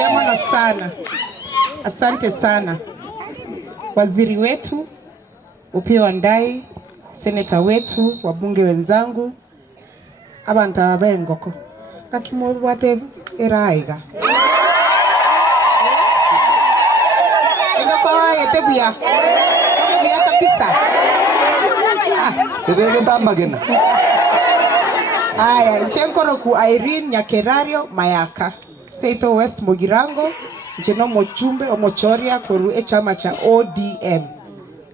Yamana sana. Asante sana. Waziri wetu, Opiyo Wandayi, seneta wetu, wabunge wenzangu, abantu abengoko. Kakimubwate eraiga. Engoko yetebia. Yetebia kabisa. Tebele mbamagena. Aya, nchenkoro ku Irene Nyakerario Mayaka. Seito West Mugirango, njeno mochumbe omochoria koru chama cha ODM.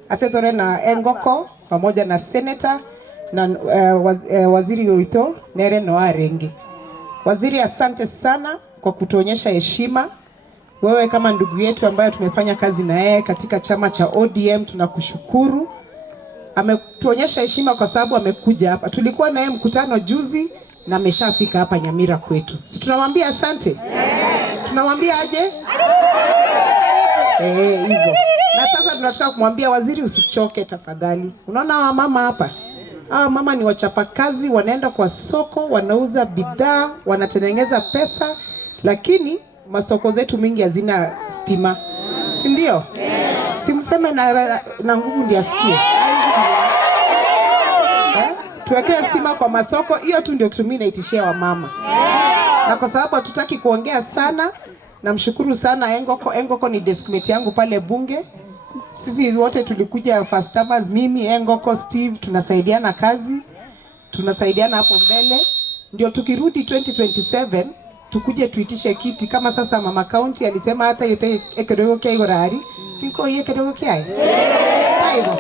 Asetore na Engoko pamoja na senator na waziri Oito Nere Noarenge. Waziri, asante sana kwa kutuonyesha heshima. Wewe kama ndugu yetu ambaye tumefanya kazi na yeye katika chama cha ODM, tunakushukuru. Ametuonyesha heshima kwa sababu amekuja hapa. Tulikuwa na yeye mkutano juzi na ameshafika hapa Nyamira kwetu. Si tunamwambia asante? Tunamwambia aje? Hivyo. Na sasa tunataka kumwambia waziri, usichoke tafadhali. Unaona hawa mama hapa? Hawa mama ni wachapakazi, wanaenda kwa soko, wanauza bidhaa, wanatengeneza pesa, lakini masoko zetu mingi hazina stima. Si ndio? Simseme na nguvu ndiye asikie. Tuwekee stima kwa masoko, hiyo tu ndio kutumia naitishia wa mama. Na kwa sababu hatutaki kuongea sana, namshukuru sana Engoko. Engoko ni deskmate yangu pale bunge. Sisi wote tulikuja first timers, mimi, Engoko, Steve, tunasaidiana kazi. Tunasaidiana hapo mbele. Ndio tukirudi 2027, tukuje tuitishe kiti. Kama sasa mama county alisema hata yote ekedogo kia igorari. Niko ye ekedogo kia ye? Haibo.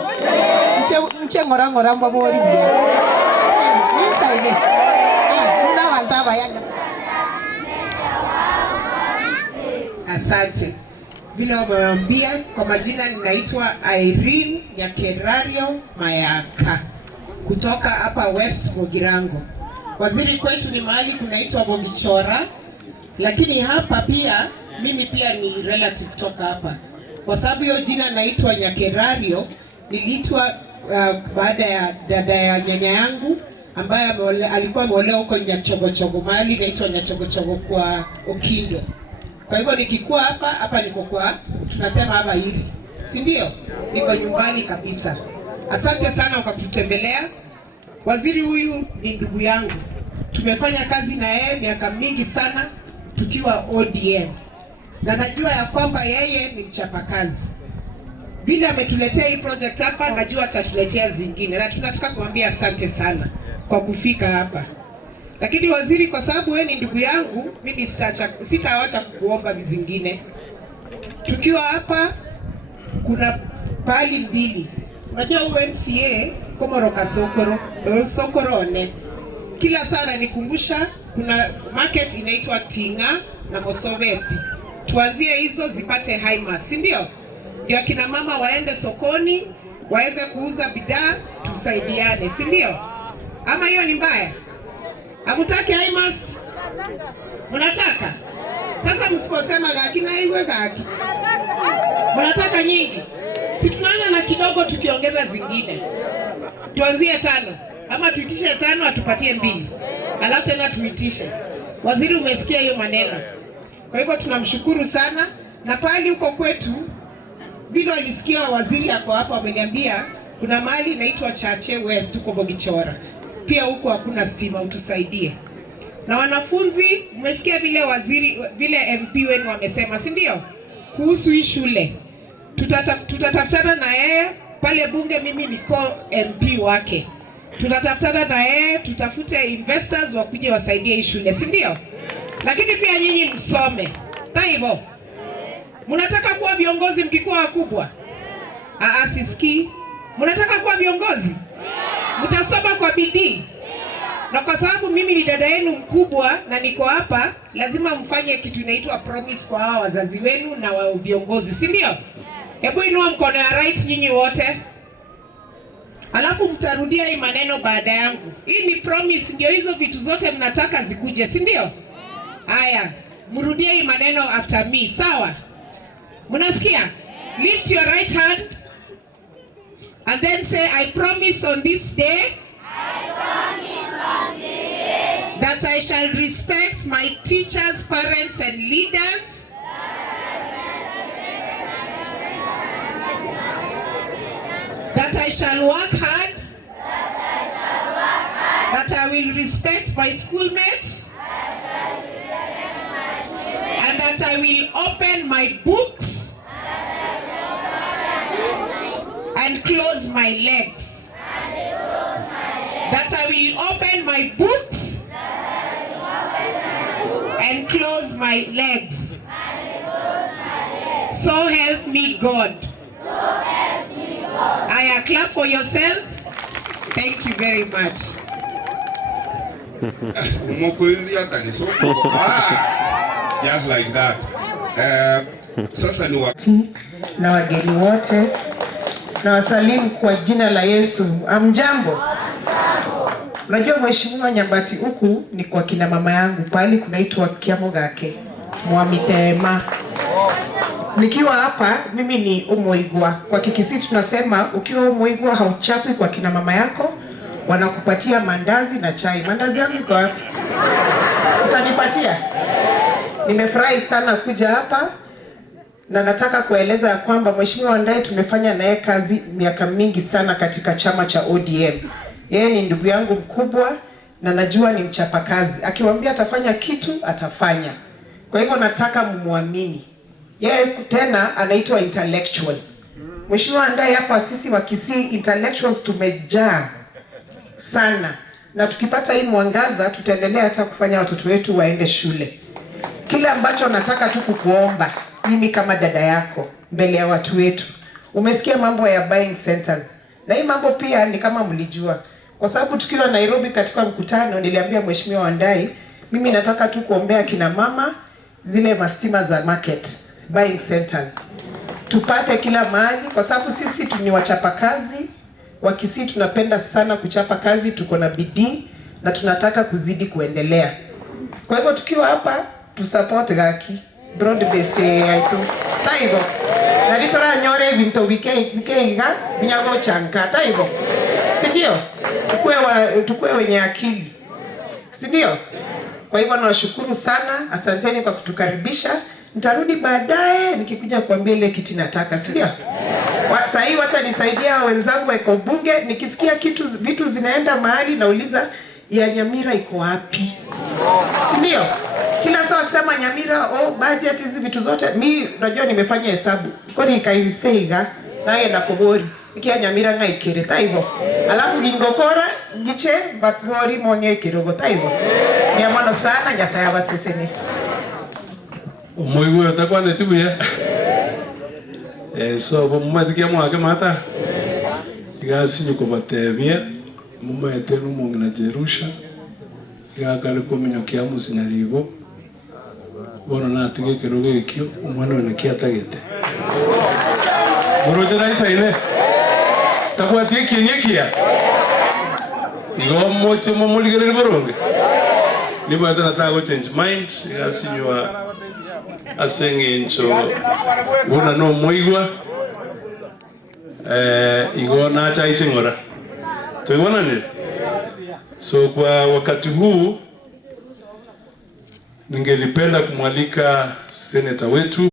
Mche ngora mbwa bori mbwa. Nisaide. Una wantaba yanga. Asante. Vile wameambia, kwa majina ninaitwa Irene Nyakerario Mayaka kutoka hapa West Mugirango. Waziri, kwetu ni mahali kunaitwa Bogichora, lakini hapa pia mimi pia ni relative kutoka hapa. Kwa sababu hiyo jina naitwa Nyakerario niliitwa baada ya dada ya nyanya yangu ambaye alikuwa ameolewa huko Nyachogochogo, mahali naitwa Nyachogochogo kwa Okindo. Kwa hivyo nikikuwa hapa niko kwa, tunasema hapa hili, si ndio? Niko nyumbani kabisa. Asante sana kwa kututembelea. Waziri huyu ni ndugu yangu. Tumefanya kazi na yeye miaka mingi sana tukiwa ODM. Na najua ya kwamba yeye ni mchapakazi. Vile ametuletea hii project hapa, najua atatuletea zingine. Na tunataka kumwambia asante sana kwa kufika hapa. Lakini waziri, kwa sababu wewe ni ndugu yangu, mimi sitaacha kukuomba vizingine. Tukiwa hapa kuna pali mbili. Unajua UMCA Komoro Kasokoro, Sokorone. Kila sana nikumbusha kuna market inaitwa Tinga na Mosoveti. Tuanzie hizo zipate Highmas, si ndio? Ndio akina mama waende sokoni, waweze kuuza bidhaa, tusaidiane, si ndio? Ama hiyo ni mbaya? Hamutaki Highmas? Mnataka? Sasa msiposema gaki na iwe gaki. Mnataka nyingi. Si tunaanza na kidogo tukiongeza zingine. Tuanzie 5. Ama tuitishe 5 atupatie 2. Alafu tena tuitishe. Waziri, umesikia hiyo maneno. Kwa hivyo tunamshukuru sana, na pali huko kwetu vile alisikia waziri yako hapa ameniambia kuna mahali inaitwa Chache West huko Bogichora. Pia huko hakuna stima, utusaidie. Na wanafunzi, umesikia vile waziri vile MP wenu wamesema, si ndio? Kuhusu hii shule. Tutatafutana na yeye pale bunge, mimi niko MP wake. Tutatafutana na yeye, tutafute investors wakuje wasaidie hii shule, si ndio? Lakini pia nyinyi msome. Taibo. Mnataka kuwa viongozi mkikuwa wakubwa? Sisikii. Mnataka kuwa viongozi? Mtasoma kwa bidii. Na kwa sababu mimi ni dada yenu mkubwa na niko hapa, lazima mfanye kitu inaitwa promise kwa hawa wazazi wenu na wa viongozi, si ndio? Hebu inua mkono ya right nyinyi wote. Alafu mtarudia hii maneno baada yangu. Hii ni promise, ndio hizo vitu zote mnataka zikuje, si ndio? Haya, mrudie hii maneno after me, sawa? Mnasikia? Lift your right hand and then say, I promise on this day that that I shall respect my teachers, parents and leaders, that I shall work hard, that I will respect my schoolmates, and that I will open my books and close my legs. That I will open my books and close my legs. So help me God. I clap for yourselves. Thank you very much. Just like that. Sasa ni na wageni wote na wasalimu kwa jina la Yesu. Amjambo. Unajua Mheshimiwa Nyambati, huku ni kwa kina mama yangu pale kunaitwa Kiamogake Mwamitema. Nikiwa hapa mimi ni Umuigwa. Kwa Kikisii tunasema ukiwa Umuigwa hauchapwi kwa kina mama yako, wanakupatia mandazi na chai. Mandazi yangu iko wapi? Utanipatia? Nimefurahi sana kuja hapa na nataka kueleza ya kwamba Mheshimiwa Wandayi tumefanya naye kazi miaka mingi sana katika chama cha ODM. Yeye ni ndugu yangu mkubwa na najua ni mchapakazi. Akiwaambia atafanya kitu, atafanya. Kwa hivyo nataka mmuamini. Yeye tena anaitwa intellectual. Mheshimiwa Wandayi, hapa sisi wa Kisii intellectuals tumejaa sana. Na tukipata hii mwangaza tutaendelea hata kufanya watoto wetu waende shule. Kile ambacho nataka tu kukuomba mimi kama dada yako mbele ya watu wetu. Umesikia mambo ya buying centers. Na hii mambo pia ni kama mlijua. Kwa sababu tukiwa Nairobi katika mkutano niliambia Mheshimiwa Wandayi, mimi nataka tu kuombea kina mama zile mastima za market, buying centers. Tupate kila mahali kwa sababu sisi ni wachapa kazi. Wa Kisii tunapenda sana kuchapa kazi, tuko na bidii na tunataka kuzidi kuendelea. Kwa hivyo tukiwa hapa tu support Gaki broad based aitu taivo na litora nyore vinto vikeiga vinyago chanka taivo, si ndio? Tukue wenye akili, si ndio? Kwa hivyo nawashukuru sana, asanteni kwa kutukaribisha. Nitarudi baadaye nikikuja kuambia ile kiti nataka, si ndio? Sasa hii wacha nisaidia wenzangu wako bunge, nikisikia vitu zinaenda mahali nauliza ya Nyamira iko wapi? Si ndio? Kila saa kusema Nyamira, budget hizi vitu zote, mimi unajua nimefanya hesabu. Kodi ikaiseiga naye na kobori. Ikia Nyamira ngaikere taivo. Alafu ngingokora ngiche batwori monye kidogo taivo. Ni amano sana Nyasaye baseseni. Umuigwa yotakwa netubuya. So mumatikia mwake mata. Igasi nyukobatebia mumaete n'umungina Jerusha. Igakale komenyo kya musinyaligo. Bono natige kiroge ekyo umwana one kiatagete. Murojera isaile. Takwatie kinyekia. Igo moche momuligere boronge. Nibo atana tago change mind, igasinywa asengencho. Bona no moigwa. Igo na chai chingora. Tuiona nini? So kwa wakati huu ningelipenda kumwalika seneta wetu